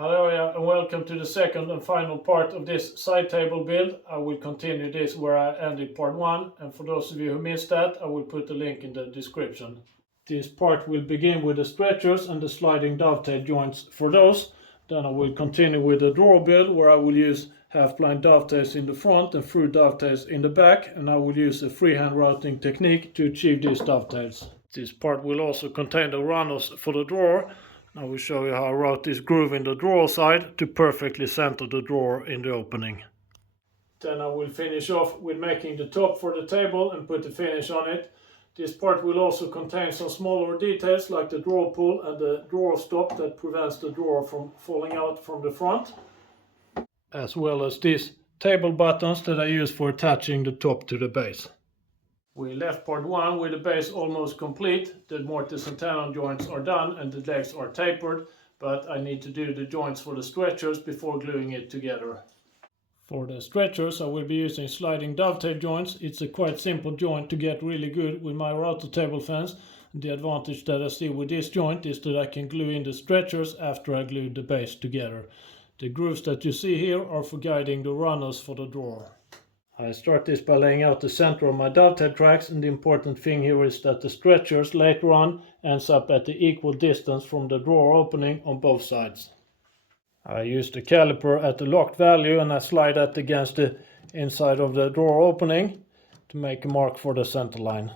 Hello and welcome to the second and final part of this side table build. I will continue this where I ended part 1, and for those of you who missed that, I will put the link in the description. This part will begin with the stretchers and the sliding dovetail joints for those. Then I will continue with the drawer build where I will use half-blind dovetails in the front and through dovetails in the back, and I will use a freehand routing technique to achieve these dovetails. This part will also contain the runners for the drawer. I will show you how I route this groove in the drawer side to perfectly center the drawer in the opening. Then I will finish off with making the top for the table and put the finish on it. This part will also contain some smaller details like the drawer pull and the drawer stop that prevents the drawer from falling out from the front, as well as these table buttons that I use for attaching the top to the base. We left part 1 with the base almost complete. The mortise and tenon joints are done and the legs are tapered, but I need to do the joints for the stretchers before gluing it together. For the stretchers I will be using sliding dovetail joints. It's a quite simple joint to get really good with my router table fans. The advantage that I see with this joint is that I can glue in the stretchers after I glue the base together. The grooves that you see here are for guiding the runners for the drawer. I start this by laying out the center of my dovetail tracks, and the important thing here is that the stretchers later on ends up at the equal distance from the drawer opening on both sides. I use the caliper at the locked value and I slide that against the inside of the drawer opening to make a mark for the center line.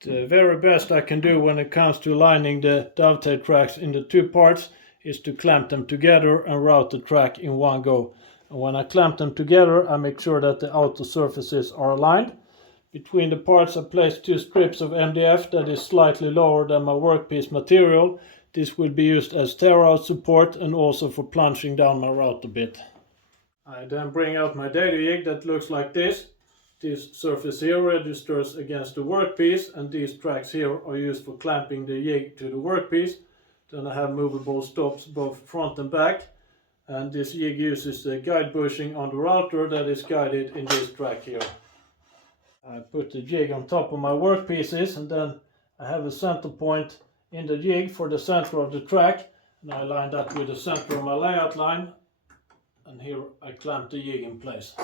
The very best I can do when it comes to aligning the dovetail tracks in the two parts is to clamp them together and route the track in one go. And when I clamp them together, I make sure that the outer surfaces are aligned. Between the parts I place 2 strips of MDF that is slightly lower than my workpiece material. This will be used as tear-out support and also for plunging down my router bit. I then bring out my dado jig that looks like this. This surface here registers against the workpiece, and these tracks here are used for clamping the jig to the workpiece. Then I have movable stops both front and back. And this jig uses the guide bushing on the router that is guided in this track here. I put the jig on top of my workpieces, and then I have a center point in the jig for the center of the track, and I line that with the center of my layout line, and here I clamp the jig in place.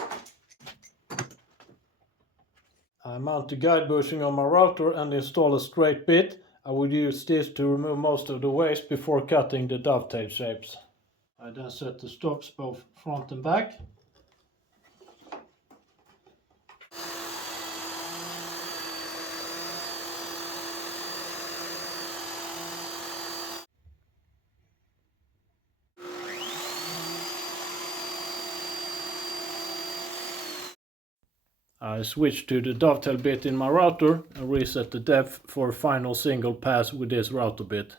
I mount the guide bushing on my router and install a straight bit. I will use this to remove most of the waste before cutting the dovetail shapes. I then set the stops both front and back. I switch to the dovetail bit in my router and reset the depth for a final single pass with this router bit.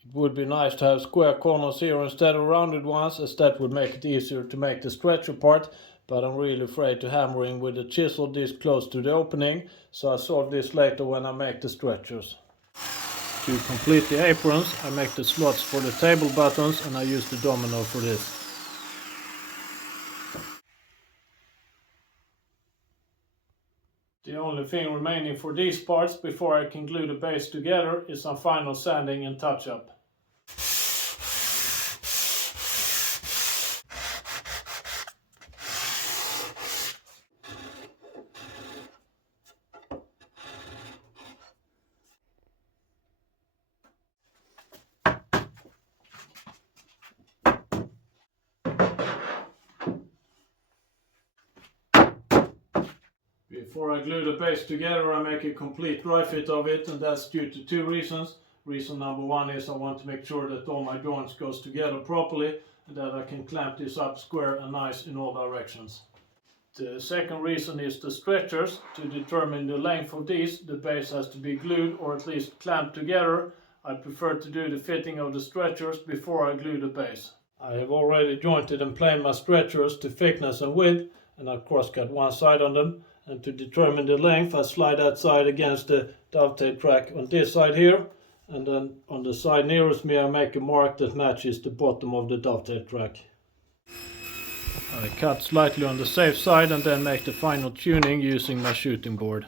It would be nice to have square corners here instead of rounded ones, as that would make it easier to make the stretcher part, but I'm really afraid to hammer in with the chisel this close to the opening, so I solve this later when I make the stretchers. To complete the aprons, I make the slots for the table buttons and I use the domino for this. The only thing remaining for these parts before I can glue the base together is some final sanding and touch-up. Before I glue the base together, I make a complete dry fit of it, and that's due to 2 reasons. Reason number 1 is I want to make sure that all my joints goes together properly and that I can clamp this up square and nice in all directions. The second reason is the stretchers. To determine the length of these, the base has to be glued or at least clamped together. I prefer to do the fitting of the stretchers before I glue the base. I have already jointed and planed my stretchers to thickness and width, and I've cross-cut one side on them. And to determine the length, I slide that side against the dovetail track on this side here, and then on the side nearest me I make a mark that matches the bottom of the dovetail track. I cut slightly on the safe side and then make the final tuning using my shooting board.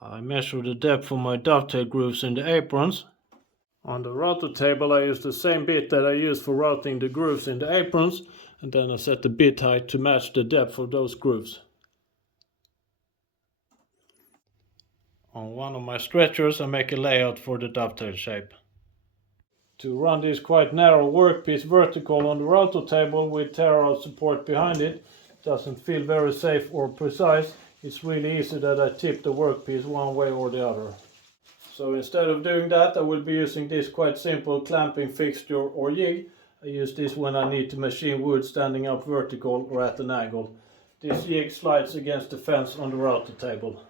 I measure the depth for my dovetail grooves in the aprons. On the router table I use the same bit that I use for routing the grooves in the aprons, and then I set the bit height to match the depth of those grooves. On one of my stretchers I make a layout for the dovetail shape. To run this quite narrow workpiece vertical on the router table with tear-out support behind it doesn't feel very safe or precise. It's really easy that I tip the workpiece one way or the other. So instead of doing that, I will be using this quite simple clamping fixture or jig. I use this when I need to machine wood standing up vertical or at an angle. This jig slides against the fence on the router table.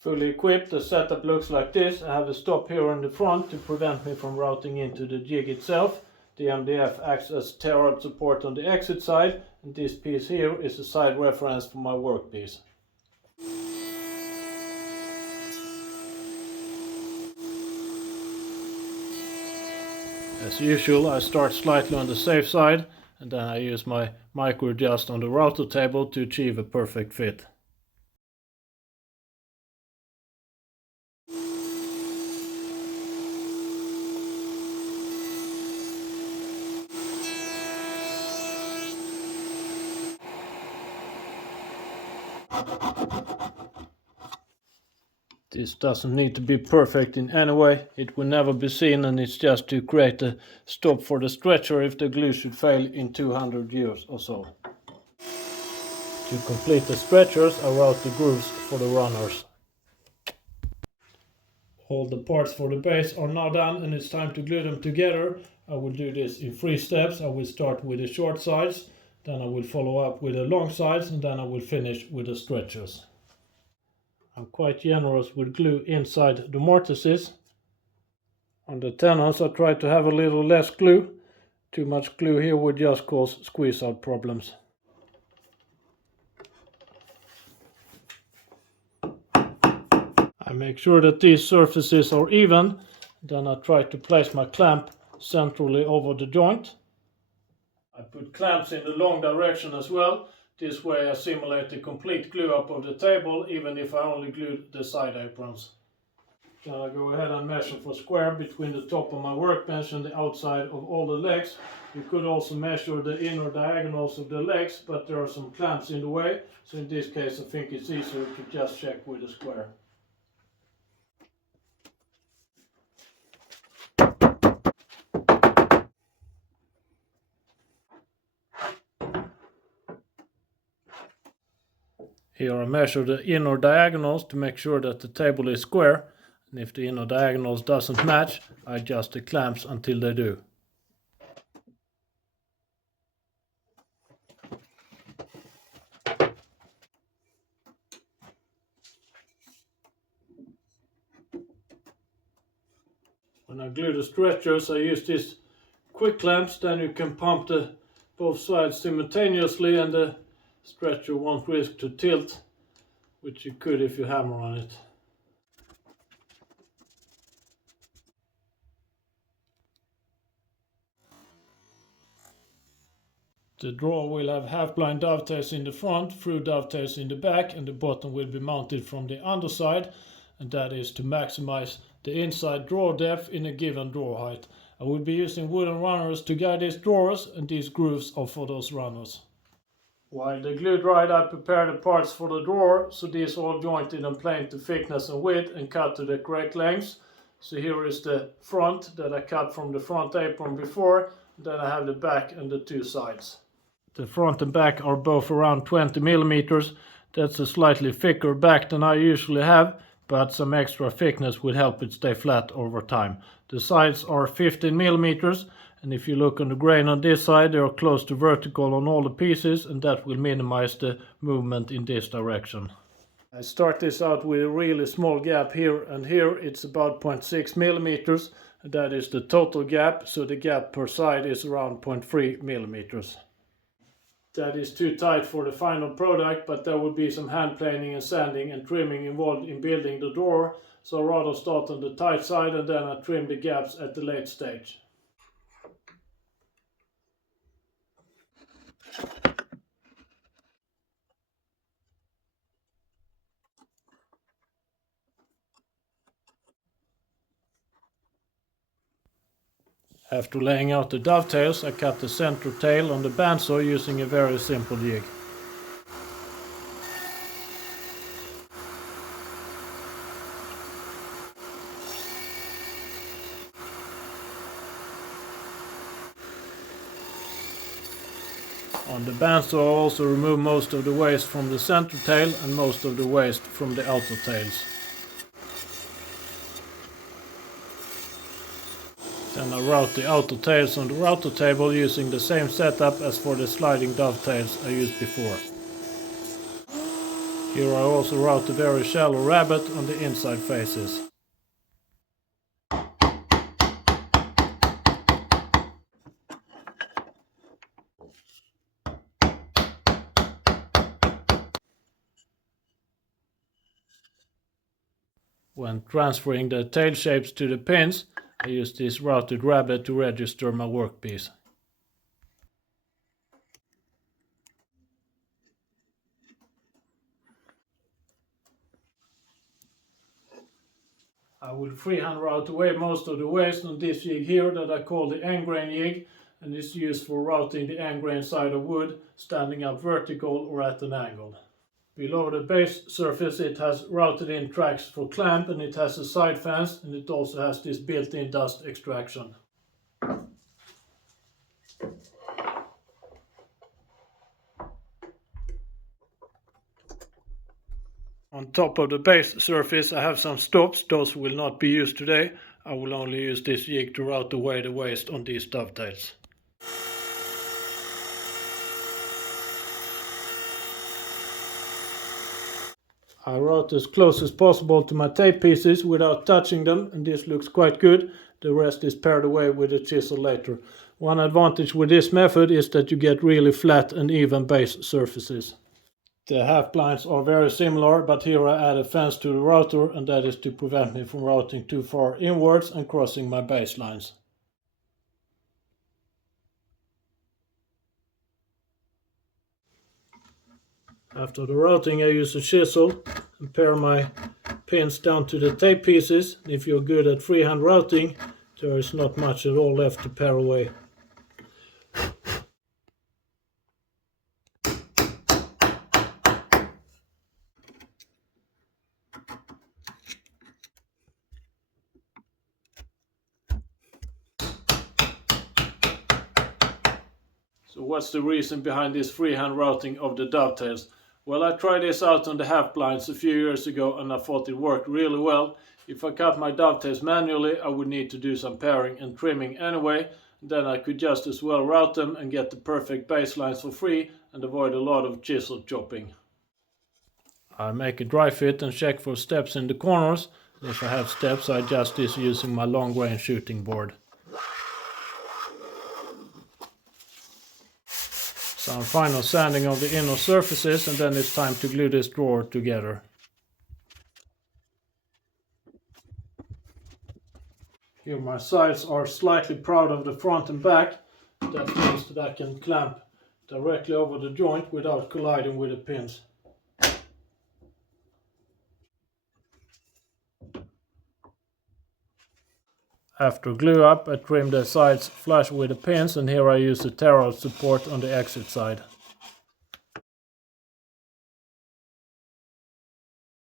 Fully equipped, the setup looks like this. I have a stop here in the front to prevent me from routing into the jig itself. The MDF acts as tear-out support on the exit side, and this piece here is a side reference for my workpiece. As usual, I start slightly on the safe side, and then I use my micro adjust on the router table to achieve a perfect fit. This doesn't need to be perfect in any way, it will never be seen, and it's just to create a stop for the stretcher if the glue should fail in 200 years or so. To complete the stretchers, I route the grooves for the runners. All the parts for the base are now done and it's time to glue them together. I will do this in 3 steps. I will start with the short sides, then I will follow up with the long sides, and then I will finish with the stretchers. I'm quite generous with glue inside the mortises. On the tenons I try to have a little less glue. Too much glue here would just cause squeeze out problems. I make sure that these surfaces are even, then I try to place my clamp centrally over the joint. I put clamps in the long direction as well. This way I simulate the complete glue up of the table, even if I only glued the side aprons. Then I go ahead and measure for square between the top of my workbench and the outside of all the legs. You could also measure the inner diagonals of the legs, but there are some clamps in the way, so in this case I think it's easier to just check with a square. Here I measure the inner diagonals to make sure that the table is square, and if the inner diagonals doesn't match, I adjust the clamps until they do. When I glue the stretchers I use these quick clamps, then you can pump both sides simultaneously and the stretcher won't risk to tilt, which you could if you hammer on it. The drawer will have half-blind dovetails in the front, through dovetails in the back, and the bottom will be mounted from the underside, and that is to maximize the inside drawer depth in a given drawer height. I will be using wooden runners to guide these drawers, and these grooves are for those runners. While the glue dried, I prepared the parts for the drawer, so these are all jointed and planed to thickness and width and cut to the correct lengths. So here is the front that I cut from the front apron before, then I have the back and the 2 sides. The front and back are both around 20 millimeters. That's a slightly thicker back than I usually have, but some extra thickness will help it stay flat over time. The sides are 15 millimeters, and if you look on the grain on this side, they are close to vertical on all the pieces, and that will minimize the movement in this direction. I start this out with a really small gap here, and here it's about 0.6 millimeters. That is the total gap, so the gap per side is around 0.3 millimeters. that is too tight for the final product, but there will be some hand planing and sanding and trimming involved in building the drawer, so I'd rather start on the tight side and then I trim the gaps at the late stage. After laying out the dovetails, I cut the center tail on the bandsaw using a very simple jig. On the bandsaw I also remove most of the waste from the center tail and most of the waste from the outer tails. Then I route the outer tails on the router table using the same setup as for the sliding dovetails I used before. Here I also route a very shallow rabbet on the inside faces. When transferring the tail shapes to the pins, I use this routed rabbet to register my workpiece. I will freehand route away most of the waste on this jig here that I call the end grain jig, and is used for routing the end grain side of wood standing up vertical or at an angle. Below the base surface it has routed in tracks for clamp, and it has a side fence, and it also has this built-in dust extraction. On top of the base surface I have some stops. Those will not be used today. I will only use this jig to route away the waste on these dovetails. I route as close as possible to my tape pieces without touching them, and this looks quite good. The rest is pared away with a chisel later. One advantage with this method is that you get really flat and even base surfaces. The half blinds are very similar, but here I add a fence to the router, and that is to prevent me from routing too far inwards and crossing my baselines. After the routing I use a chisel and pare my pins down to the tape pieces. If you're good at freehand routing, there is not much at all left to pare away. So what's the reason behind this freehand routing of the dovetails? Well, I tried this out on the half blinds a few years ago and I thought it worked really well. If I cut my dovetails manually, I would need to do some paring and trimming anyway. Then I could just as well route them and get the perfect baselines for free and avoid a lot of chisel chopping. I make a dry fit and check for steps in the corners. If I have steps, I adjust this using my long range shooting board. Some final sanding of the inner surfaces, and then it's time to glue this drawer together. Here my sides are slightly proud of the front and back. That means that I can clamp directly over the joint without colliding with the pins. After glue up, I trim the sides flush with the pins, and here I use a tear-out support on the exit side.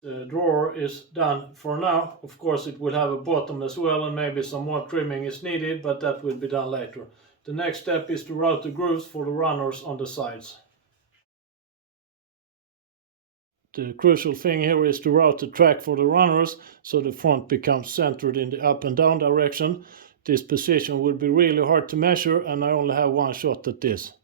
The drawer is done for now. Of course it will have a bottom as well, and maybe some more trimming is needed, but that will be done later. The next step is to route the grooves for the runners on the sides. The crucial thing here is to route the track for the runners so the front becomes centered in the up and down direction. This position would be really hard to measure, and I only have one shot at this.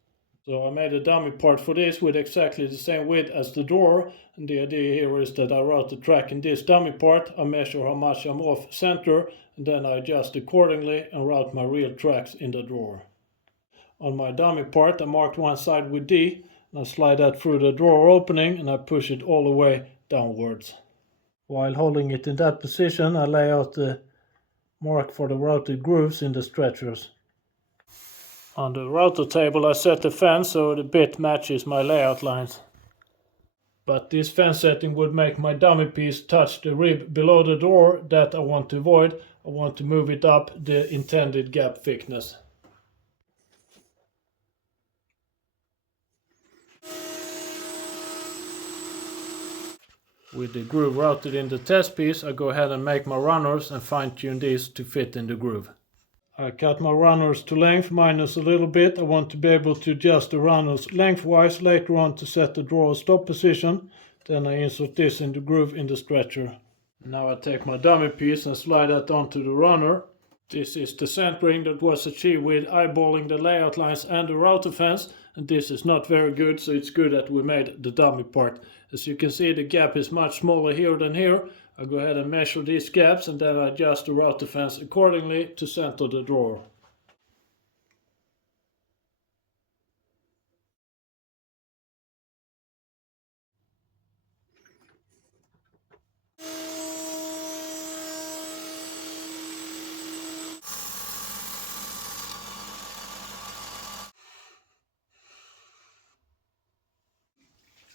So I made a dummy part for this with exactly the same width as the drawer, and the idea here is that I route the track in this dummy part, I measure how much I'm off center, and then I adjust accordingly and route my real tracks in the drawer. On my dummy part I marked one side with D, and I slide that through the drawer opening and I push it all the way downwards. While holding it in that position I lay out the mark for the routed grooves in the stretchers. On the router table I set the fan so the bit matches my layout lines. But this fan setting would make my dummy piece touch the rib below the door. That I want to avoid. I want to move it up the intended gap thickness. With the groove routed in the test piece, I go ahead and make my runners and fine tune these to fit in the groove. I cut my runners to length minus a little bit. I want to be able to adjust the runners lengthwise later on to set the drawer stop position. Then I insert this in the groove in the stretcher. Now I take my dummy piece and slide that onto the runner. This is the centering that was achieved with eyeballing the layout lines and the router fans, and this is not very good, so it's good that we made the dummy part. As you can see, the gap is much smaller here than here. I go ahead and measure these gaps and then I adjust the router fans accordingly to center the drawer.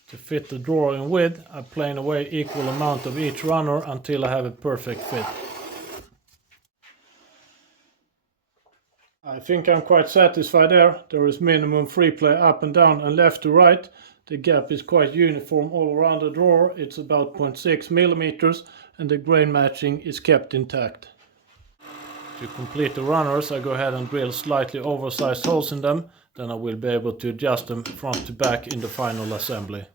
To fit the drawer in width, I plane away equal amount of each runner until I have a perfect fit. I think I'm quite satisfied there. There is minimum free play up and down and left to right. The gap is quite uniform all around the drawer. It's about 0.6 millimeters and the grain matching is kept intact. To complete the runners, I go ahead and drill slightly oversized holes in them. Then I will be able to adjust them front to back in the final assembly.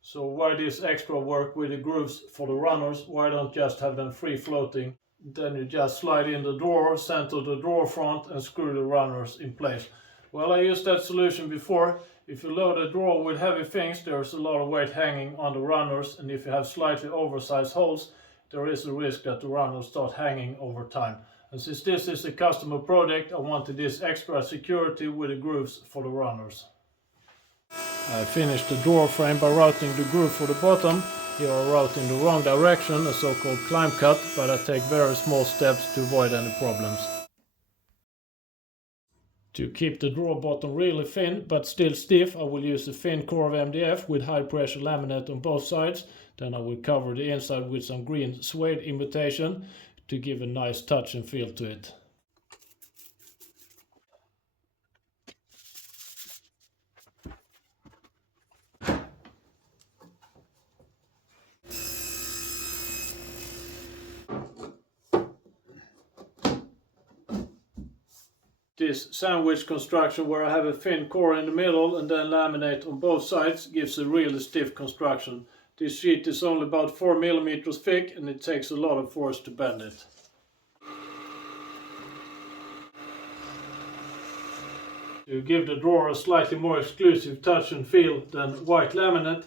So why this extra work with the grooves for the runners? Why don't just have them free floating? Then you just slide in the drawer, center the drawer front and screw the runners in place. Well, I used that solution before. If you load a drawer with heavy things, there's a lot of weight hanging on the runners, and if you have slightly oversized holes, there is a risk that the runners start hanging over time. And since this is a customer project, I wanted this extra security with the grooves for the runners. I finished the drawer frame by routing the groove for the bottom. Here I route in the wrong direction, a so-called climb cut, but I take very small steps to avoid any problems. To keep the drawer bottom really thin but still stiff, I will use a thin core of MDF with high pressure laminate on both sides. Then I will cover the inside with some green suede imitation to give a nice touch and feel to it. This sandwich construction where I have a thin core in the middle and then laminate on both sides gives a really stiff construction. This sheet is only about 4 millimeters thick and it takes a lot of force to bend it. To give the drawer a slightly more exclusive touch and feel than white laminate,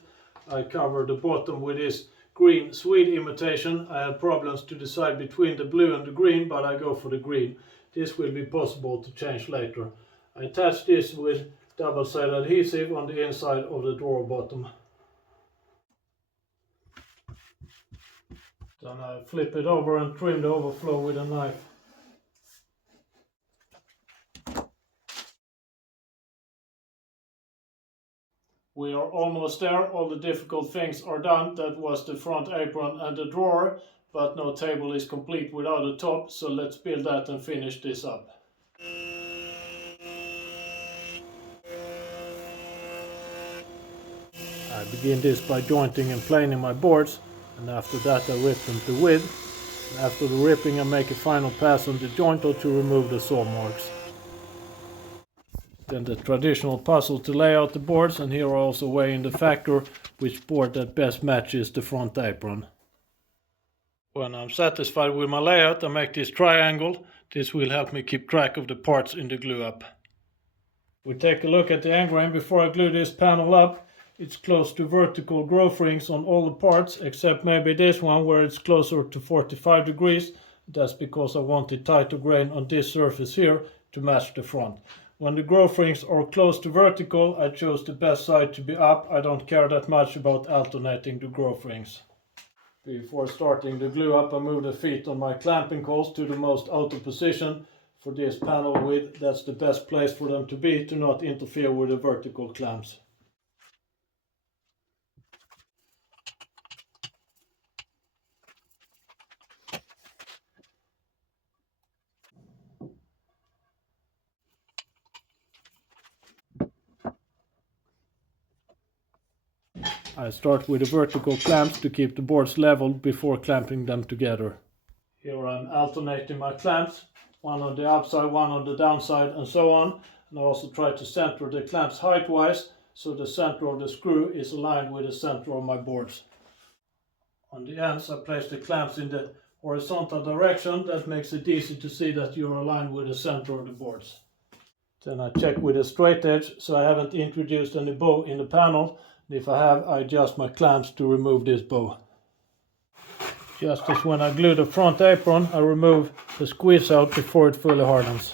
I cover the bottom with this green suede imitation. I had problems to decide between the blue and the green, but I go for the green. This will be possible to change later. I attach this with double-sided adhesive on the inside of the drawer bottom. Then I flip it over and trim the overflow with a knife. We are almost there. All the difficult things are done. That was the front apron and the drawer. But no table is complete without a top, so let's build that and finish this up. I begin this by jointing and planing my boards, and after that I rip them to width. And after the ripping I make a final pass on the jointer to remove the saw marks. Then the traditional puzzle to lay out the boards, and here I also weigh in the factor which board that best matches the front apron. When I'm satisfied with my layout, I make this triangle. This will help me keep track of the parts in the glue up. We take a look at the end grain before I glue this panel up. It's close to vertical growth rings on all the parts, except maybe this one where it's closer to 45 degrees. That's because I wanted tighter grain on this surface here to match the front. When the growth rings are close to vertical, I chose the best side to be up. I don't care that much about alternating the growth rings. Before starting the glue up, I move the feet on my clamping coils to the most outer position for this panel width. That's the best place for them to be to not interfere with the vertical clamps. I start with the vertical clamps to keep the boards level before clamping them together. Here I'm alternating my clamps, one on the upside, one on the downside, and so on. And I also try to center the clamps height-wise, so the center of the screw is aligned with the center of my boards. On the ends I place the clamps in the horizontal direction. That makes it easy to see that you're aligned with the center of the boards. Then I check with a straight edge, so I haven't introduced any bow in the panel. If I have, I adjust my clamps to remove this bow. Just as when I glue the front apron, I remove the squeeze out before it fully hardens.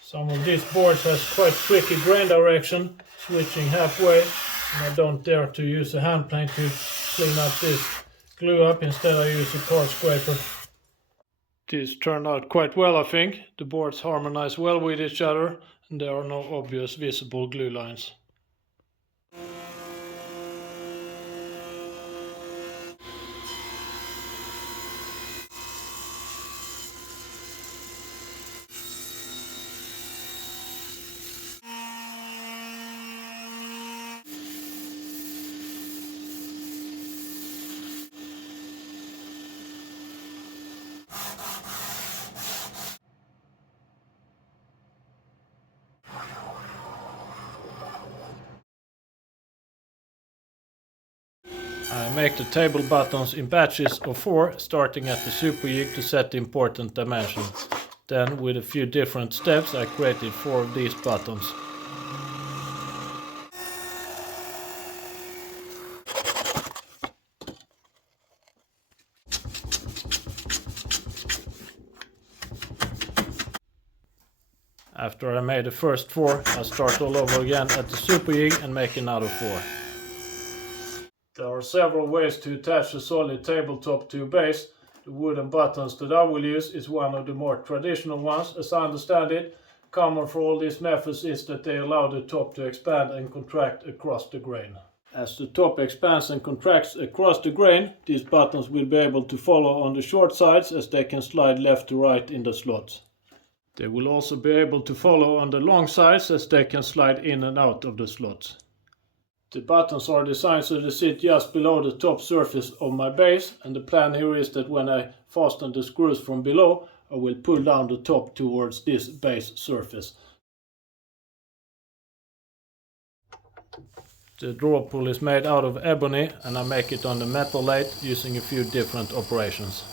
Some of these boards has quite tricky grain direction, switching halfway, and I don't dare to use a hand plane to clean up this glue up. Instead I use a card scraper. This turned out quite well, I think. The boards harmonize well with each other and there are no obvious visible glue lines. I make the table buttons in batches of 4, starting at the super jig to set the important dimension. Then, with a few different steps, I created 4 of these buttons. After I made the first 4, I start all over again at the super jig and make another 4. There are several ways to attach a solid tabletop to a base. The wooden buttons that I will use is one of the more traditional ones. As I understand it, common for all these methods is that they allow the top to expand and contract across the grain. As the top expands and contracts across the grain, these buttons will be able to follow on the short sides as they can slide left to right in the slots. They will also be able to follow on the long sides as they can slide in and out of the slots. The buttons are designed so they sit just below the top surface of my base, and the plan here is that when I fasten the screws from below, I will pull down the top towards this base surface. The drawer pull is made out of ebony and I make it on the metal lathe using a few different operations.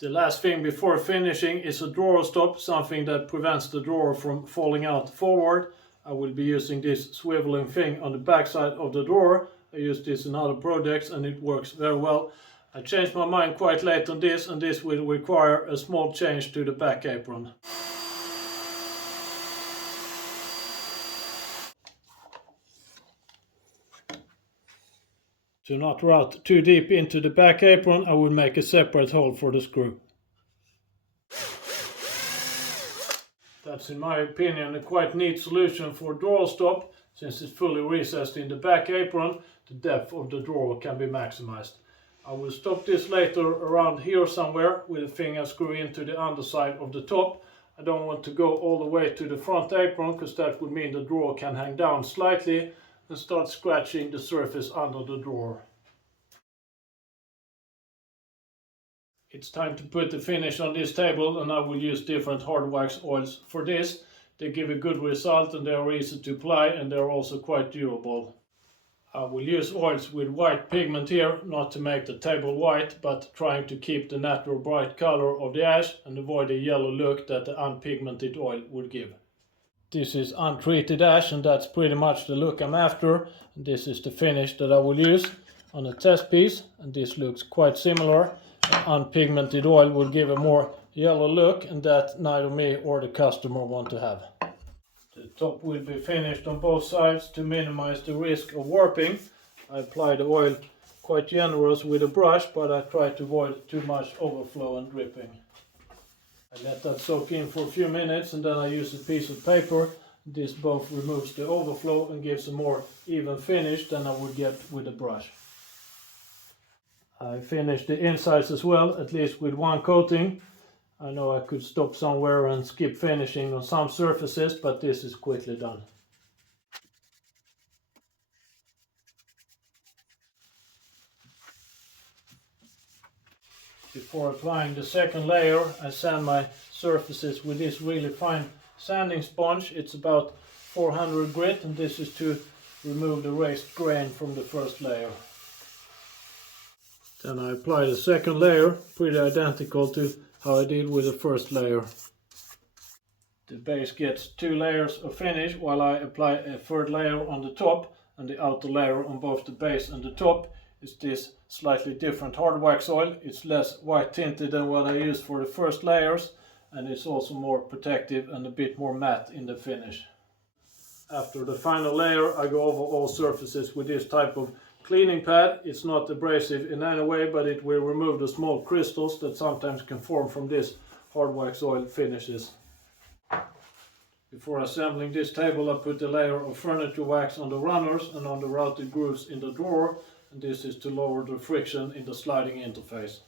The last thing before finishing is a drawer stop, something that prevents the drawer from falling out forward. I will be using this swiveling thing on the back side of the drawer. I used this in other projects and it works very well. I changed my mind quite late on this, and this will require a small change to the back apron. To not route too deep into the back apron, I will make a separate hole for the screw. That's in my opinion a quite neat solution for a drawer stop. Since it's fully recessed in the back apron, the depth of the drawer can be maximized. I will stop this later around here somewhere with a finger screw into the underside of the top. I don't want to go all the way to the front apron because that would mean the drawer can hang down slightly. and start scratching the surface under the drawer. It's time to put the finish on this table, and I will use different hard wax oils for this. They give a good result and they are easy to apply, and they are also quite durable. I will use oils with white pigment here, not to make the table white, but trying to keep the natural bright color of the ash and avoid the yellow look that the unpigmented oil would give. This is untreated ash, and that's pretty much the look I'm after. This is the finish that I will use on a test piece, and this looks quite similar. Unpigmented oil will give a more yellow look, and that neither me or the customer want to have. The top will be finished on both sides to minimize the risk of warping. I apply the oil quite generous with a brush, but I try to avoid too much overflow and dripping. I let that soak in for a few minutes, and then I use a piece of paper. This both removes the overflow and gives a more even finish than I would get with a brush. I finished the insides as well, at least with one coating. I know I could stop somewhere and skip finishing on some surfaces, but this is quickly done. Before applying the second layer, I sand my surfaces with this really fine sanding sponge. It's about 400 grit, and this is to remove the raised grain from the first layer. Then I apply the second layer, pretty identical to how I did with the first layer. The base gets 2 layers of finish while I apply a third layer on the top, and the outer layer on both the base and the top is this slightly different hard wax oil. It's less white tinted than what I used for the first layers, and it's also more protective and a bit more matte in the finish. After the final layer, I go over all surfaces with this type of cleaning pad. It's not abrasive in any way, but it will remove the small crystals that sometimes can form from this hard wax oil finishes. Before assembling this table, I put a layer of furniture wax on the runners and on the routed grooves in the drawer, and this is to lower the friction in the sliding interface.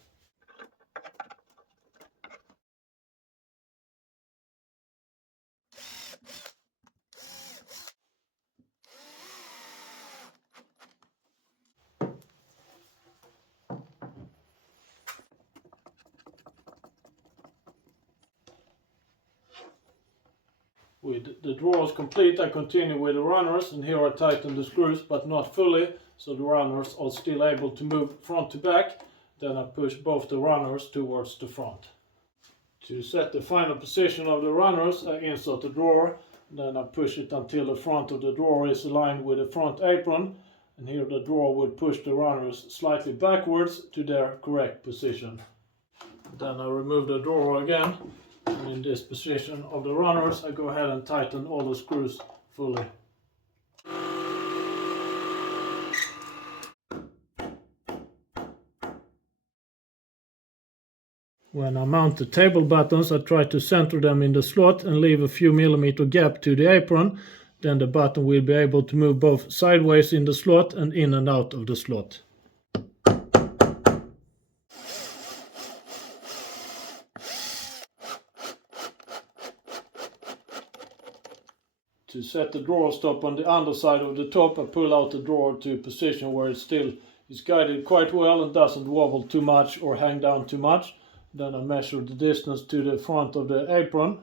With the drawers complete, I continue with the runners, and here I tighten the screws, but not fully, so the runners are still able to move front to back. Then I push both the runners towards the front. To set the final position of the runners, I insert the drawer, then I push it until the front of the drawer is aligned with the front apron, and here the drawer will push the runners slightly backwards to their correct position. Then I remove the drawer again. And in this position of the runners, I go ahead and tighten all the screws fully. When I mount the table buttons, I try to center them in the slot and leave a few millimeter gap to the apron. Then the button will be able to move both sideways in the slot and in and out of the slot. To set the drawer stop on the underside of the top, I pull out the drawer to a position where it still is guided quite well and doesn't wobble too much or hang down too much. Then I measure the distance to the front of the apron.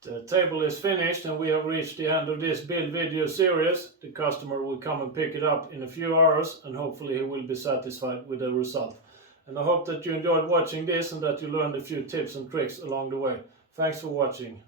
The table is finished, and we have reached the end of this build video series. The customer will come and pick it up in a few hours, and hopefully he will be satisfied with the result. And I hope that you enjoyed watching this and that you learned a few tips and tricks along the way. Thanks for watching.